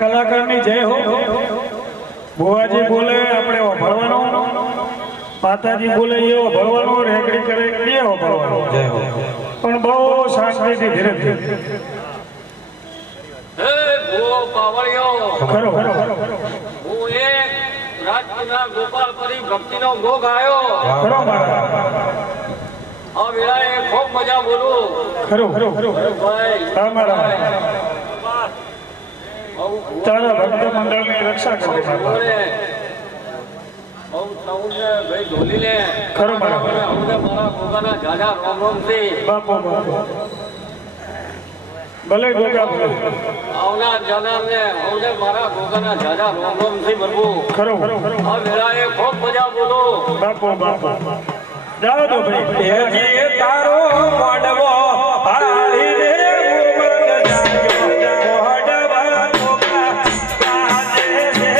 કલાકારની જય હો. ભુવાજી બોલે આપણે ભણવાનો, માતાજી બોલે એવો ભણવાનો, રેકડી કરે એવો ભણવાનો. જય હો. પણ બહુ શાંતિથી ધીરે ધીરે. હે ભુવો પાવળિયો ખરો હું એક રાજપુરના ગોપાલપુરી ભક્તિનો ભોગ આવ્યો. ખરો મારા આ વેળાએ ખૂબ મજા બોલું. ખરો ખરો ભાઈ હા મારા તારા ભક્ત મંડળની રક્ષા કરે બાપા. ભાઈ ઢોલીને ખરો મારા મારા ગોગાના જાજા રોમ રોમ થી બાપો બાપો ભલે ગોગા ભલે આવનાર જાનારને અવને મારા ગોગાના જાજા રોમ રોમ થી ભરવું. ખરો આ વેળાએ ખૂબ મજા બોલું. બાપો બાપો જાઓ તો ભાઈ જે તારો મોડવો હાળી રે મોમન જાજો મોડવા મોકા કાજે છે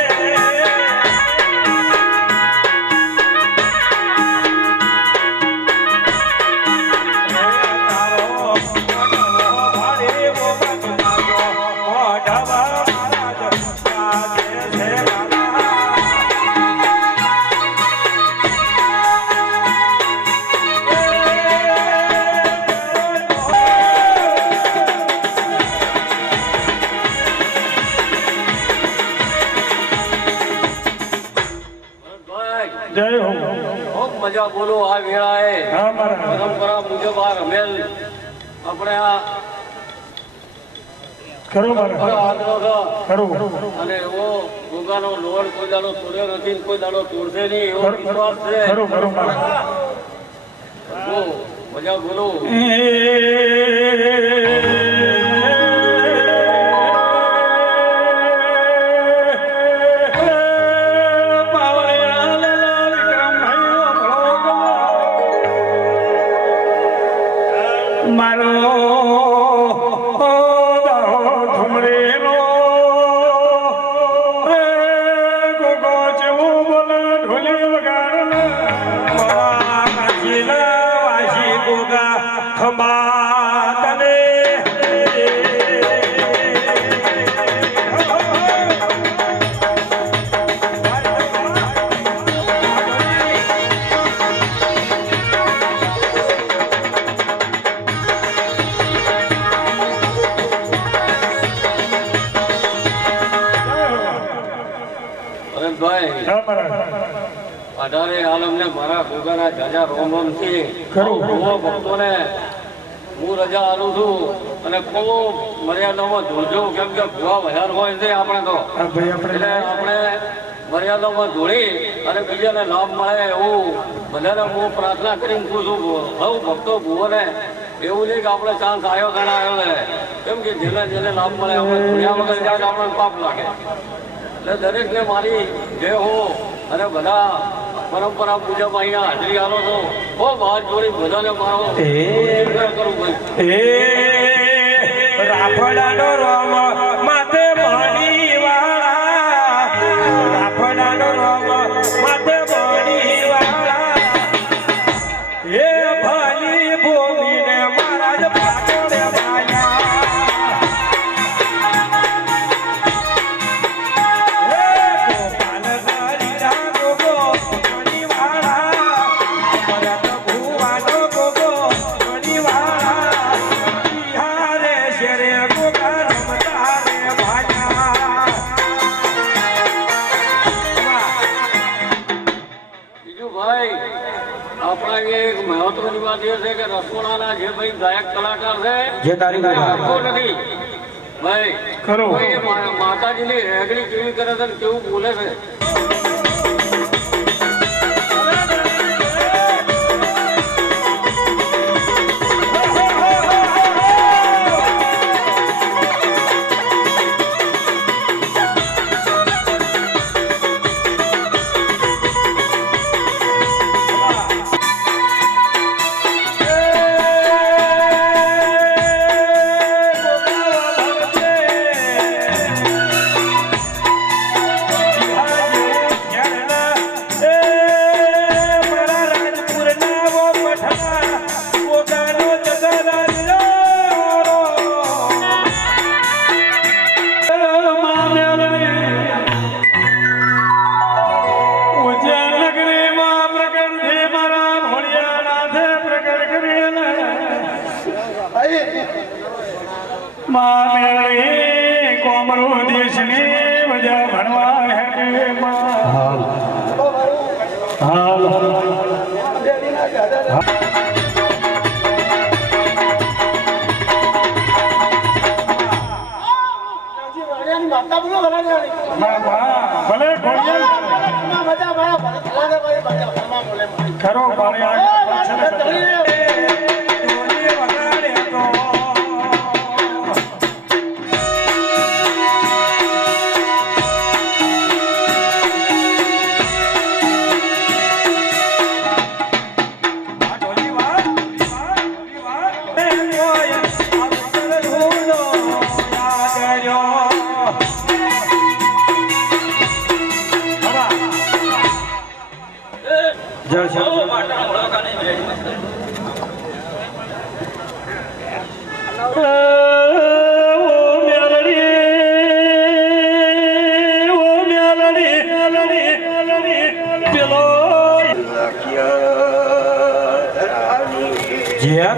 તારો મોડવો હાળી મોમન જાજો મોડવા મારા કાજે છે જય હો. ખૂબ મજા બોલો આ વેળાએ. હા મારા પરંપરા મુજબ આ રમેલ આપણે આ ખરો મારા આદરો છે. ખરો અને એવો ગોગાનો લોડ કોઈ દાડો તોડ્યો નથી ને કોઈ દાડો તોડશે નહીં એવો વિશ્વાસ છે. ખરો ખરો મારા બહુ મજા બોલો. મારો ધુમરેલો ગોગો જેવો બોલે ઢોલી વગાડે વાસી ગોગા ખંભા તને અરે ભાઈ હા મારા અઢારે આલમને મારા ગોગાના જાજા રોમ રોમ થી ખરું. ભુવો ભક્તોને હું રજા આલું છું અને ખૂબ મર્યાદામાં ધોજો કેમ કે ભુવા વધારે હોય છે આપણે તો હા ભાઈ એટલે આપણે આપણે મર્યાદામાં ધોળી અને બીજાને લાભ મળે એવું બધાને હું પ્રાર્થના કરીને કહું છું. સૌ ભક્તો ભુવોને એવું નહીં કે આપણે ચાન્સ આવ્યો ગણાયો છે કેમ કે જેને જેને લાભ મળે આપણે ધોળ્યા વગર જાય આપણને પાપ લાગે. એટલે દરેકને મારી જય હો અને બધા પરંપરા મુજબ અહીંયા હાજરી આલો છો. ખૂબ હાથ જોડી બધાને મારો કરું ભાઈ. એ રાફડાનો રોમ માથે મણી વાળા રાફડાનો રોમ માથે મણી વાળા એ ભલી ભૂમિને મારા જ પાટોડે વાયા એ ગોપાલ ગરીરા ગોગો મણી વાળા ભરત ભુવાનો ગોગો મણી વાળા બિહારે શેરે ગોગા રમતા રે ભાયા બીજું ભાઈ આપણા એક મહત્વની વાત એ છે કે રસોડાના જે ભાઈ ગાયક કલાકાર છે જે તારી એને ગોગા. હરખો નથી ભાઈ. ખરો. કોઈ એ માતાજીની રેગડી કેવી કરે છે ને કેવું બોલે છે. એ દેશની વજા ભણવા હે માં. હાલ ભલે ખરો પાણી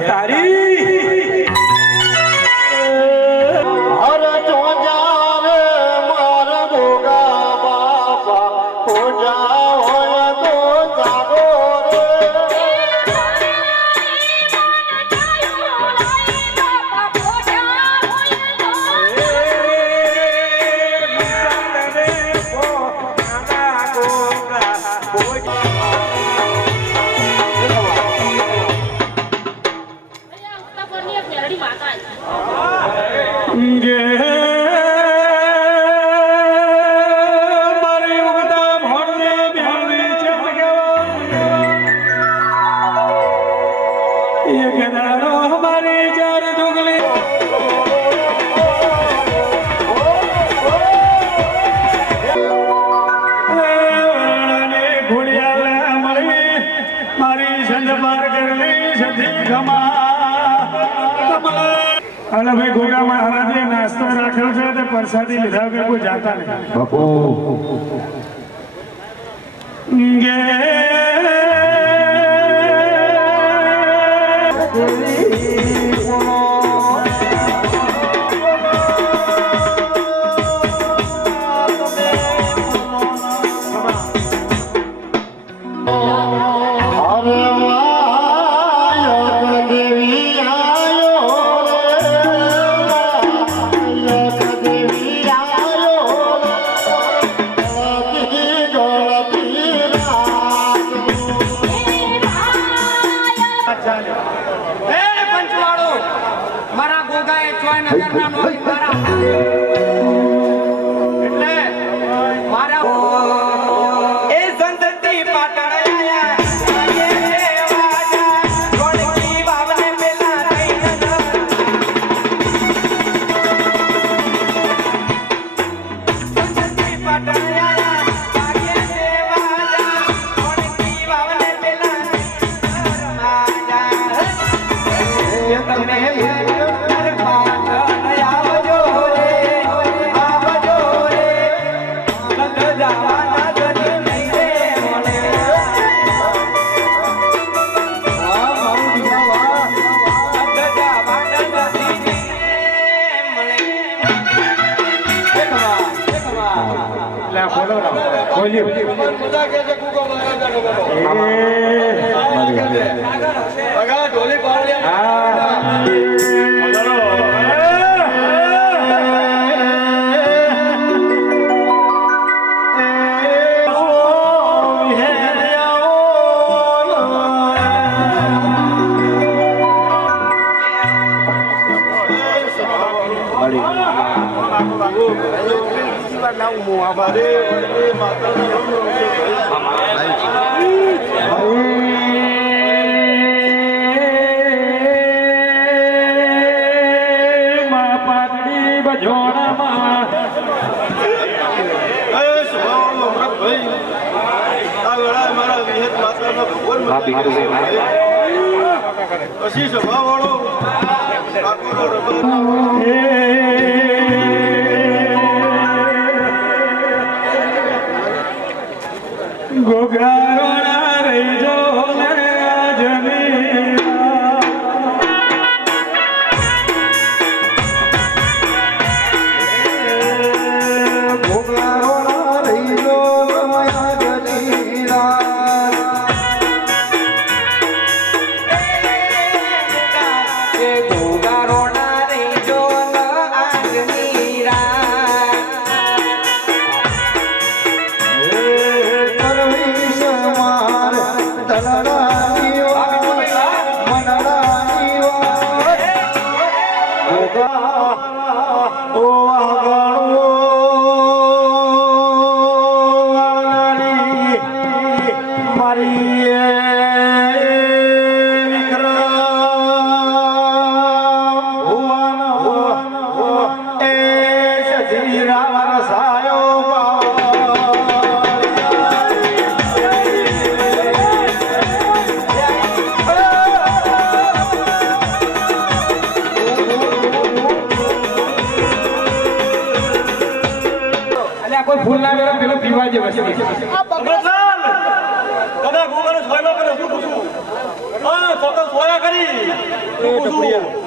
તારી હર ચોજા રે માર ગોગા બાપા પૂજા હોય તો જાગો અને ભાઈ ગોગા મહારાજે નાસ્તો રાખ્યો છે તે પ્રસાદી લીધા વગર કોઈ જાતા નહીં બાપુ પછી સભા વાળો ગોગારોણા રહી જો જમી વીરા વરસાયો અલ્યા કોઈ ફૂલ ના વેરા પેલો પીવા જે વસ્તુ કદા ગોગને સોયમાં કરે શું પૂછું હા તો સોયા કરી શું પૂછું